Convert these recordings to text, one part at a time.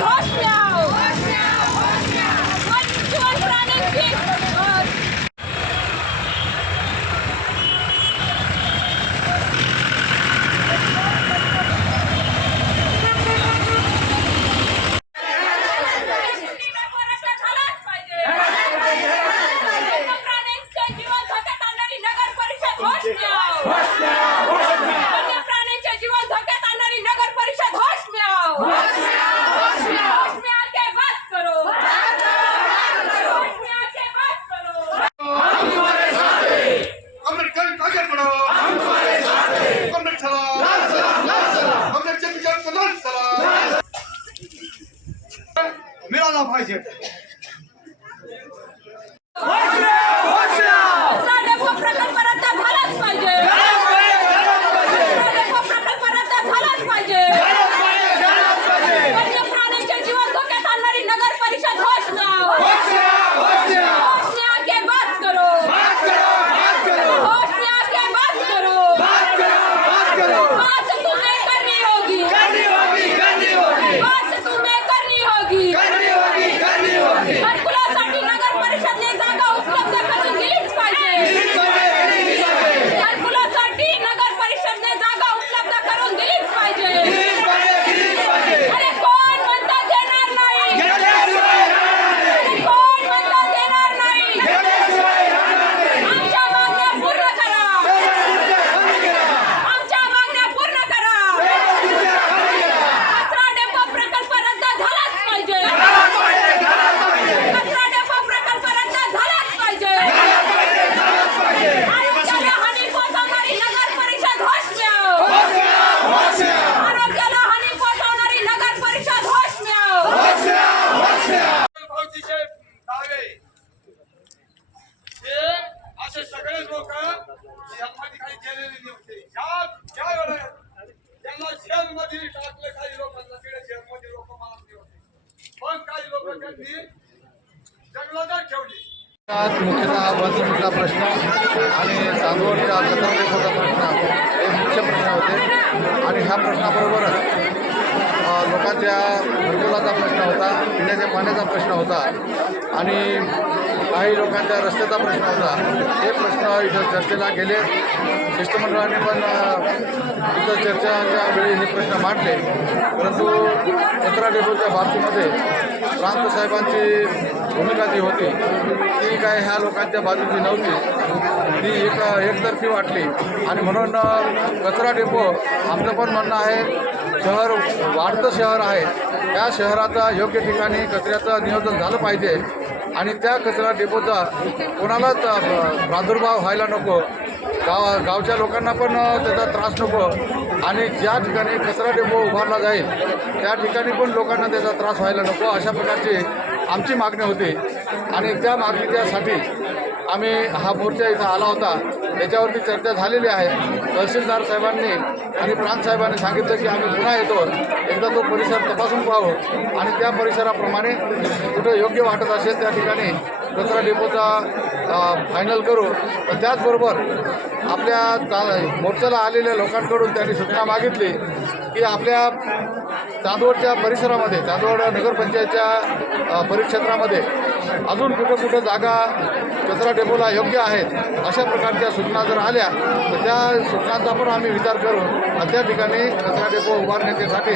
ઘોષ ¡Pasa tu सगळेच लोक जन्माधिकारी गेलेले होते या ज्या वेळेस त्यांना जेलमध्ये टाकले काही लोकांना तिकडे जेलमध्ये लोक मारले होते. पण काही लोक त्यांनी जंगलातच ठेवली. आज मुख्यतः वाहतुकीचा प्रश्न आणि चांदवडच्या कचरा प्रश्न हे मुख्य प्रश्न होते. आणि ह्या प्रश्नाबरोबरच लोकांच्या घरकुलाचा प्रश्न होता पिण्याच्या पाण्याचा प्रश्न होता. आणि काही लोकांच्या रस्त्याचा प्रश्न होता. हे प्रश्न इथं चर्चेला गेले. शिष्टमंडळाने पण इथं चर्चेच्या वेळी हे प्रश्न मांडले. परंतु कचरा डेपोच्या बाबतीमध्ये प्रांत साहेबांची भूमिका जी होती ती काय ह्या लोकांच्या बाजूची नव्हती. ती एक एकतर्फी वाटली. आणि म्हणून कचरा डेपो आमचं पण म्हणणं आहे शहर वाढतं शहर आहे. त्या शहराचा योग्य ठिकाणी कचऱ्याचं नियोजन झालं पाहिजे. आणि त्या कचरा डेपोचा कोणालाच प्रादुर्भाव व्हायला नको गाव गावच्या लोकांना पण त्याचा त्रास नको. आणि ज्या ठिकाणी कचरा डेपो उभारला जाईल त्या ठिकाणी पण लोकांना त्याचा त्रास व्हायला नको अशा प्रकारची आमची मागणी होती. आणि त्या मागणीच्यासाठी आम्ही हा मोर्चा इथं आला होता. त्याच्यावरती चर्चा झालेली आहे. तहसीलदार साहेबांनी आणि प्रांतसाहेबांनी सांगितलं की आम्ही पुन्हा येतो. एकदा तो परिसर तपासून पाहावं. आणि त्या परिसराप्रमाणे कुठं योग्य वाटत असेल त्या ठिकाणी कचरा डेपोचा फायनल करू. पण त्याचबरोबर आपल्या ता मोर्चाला आलेल्या लोकांकडून त्यांनी सूचना मागितली की आपल्या चांदवडच्या परिसरामध्ये चांदवड नगरपंचायतच्या परिक्षेत्रामध्ये अजून कुठं कुठं जागा कचरा डेपोला योग्य आहेत अशा प्रकारच्या सूचना जर आल्या तर त्या सूचनांचा पण आम्ही विचार करू आणि त्या ठिकाणी कचरा डेपो उभारण्यासाठी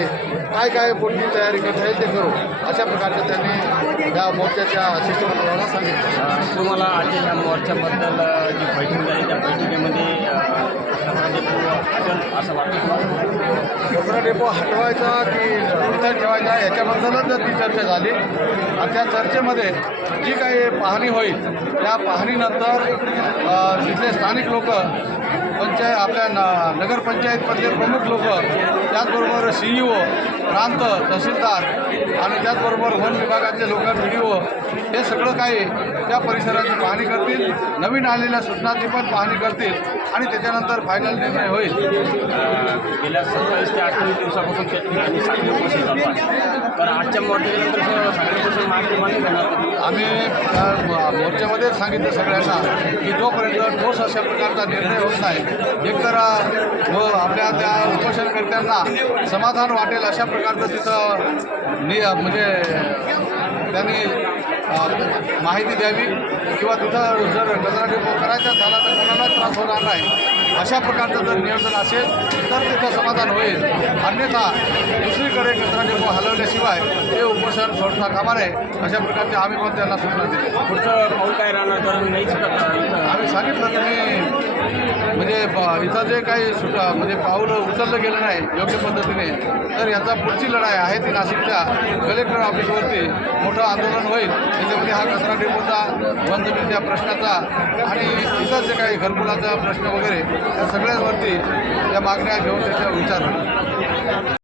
काय काय पुढची तयारी करता येईल ते करू अशा प्रकारचे त्यांनी या मोर्चाच्या शिष्टमंडळाला सांगितलं. तुम्हाला आजच्या या मोर्चाबद्दल जी बैठक झाली त्या बैठकीमध्ये अ, कचरा डेपो असेल असं वाटतं कचरा डेपो हटवायचा की इथं ठेवायचा याच्याबद्दलच ती चर्चा झाली आणि त्या चर्चेमध्ये जी काही पाहणी होईल त्या पाहणीनंतर तिथले स्थानिक लोक पंचायत आपल्या न नगरपंचायतमधले प्रमुख लोक त्याचबरोबर सी ई ओ प्रांत तहसीलदार आणि त्याचबरोबर वन विभागाचे लोक व्हिडिओ हे सगळं काही त्या परिसराची पाहणी करतील. नवीन आलेल्या सूचनाची पण पाहणी करतील आणि त्याच्यानंतर फायनल निर्णय होईल. गेल्या सत्तावीस ते अठ्ठावीस दिवसापासून त्या ठिकाणी साखळी उपोषण चालू आहे तर आजच्या मोर्चानंतर साखळी उपोषण मागणी मान्य करणार आम्ही मोर्चामध्येच सांगितलं सगळ्यांना की जोपर्यंत ठोस अशा प्रकारचा निर्णय होत नाही एकतर आपल्या त्या उपोषणकर्त्यांना समाधान वाटेल अशा प्रकारचं तिथं नि म्हणजे त्यांनी माहिती द्यावी किंवा तिथं जर कचरा डेपो करायचा झाला तर कोणालाच त्रास होणार नाही. अशा प्रकारचं जर नियोजन असेल तर तिथं समाधान होईल. अन्यथा दुसरीकडे कचरा डेपो हलवल्याशिवाय हे उपोषण सोडता कामा नये. अशा प्रकारचे आम्ही पण त्यांना सूचना दिली. पुढचं पाऊल काय राहणार? कारण नाहीच आम्ही सांगितलं म्हणजे जे काही सुट म्हणजे पाऊल उचललं गेलं नाही योग्य पद्धतीने तर याचा पुढची लढाई आहे ती नाशिकच्या कलेक्टर ऑफिसवरती मोठं आंदोलन होईल. त्याच्यामध्ये हा कचरा डेपोचा बंद प्रश्नाचा आणि इतर जे काही घरकुलाचा प्रश्न वगैरे या सगळ्यांवरती त्या मागण्या घेऊन त्याचा विचार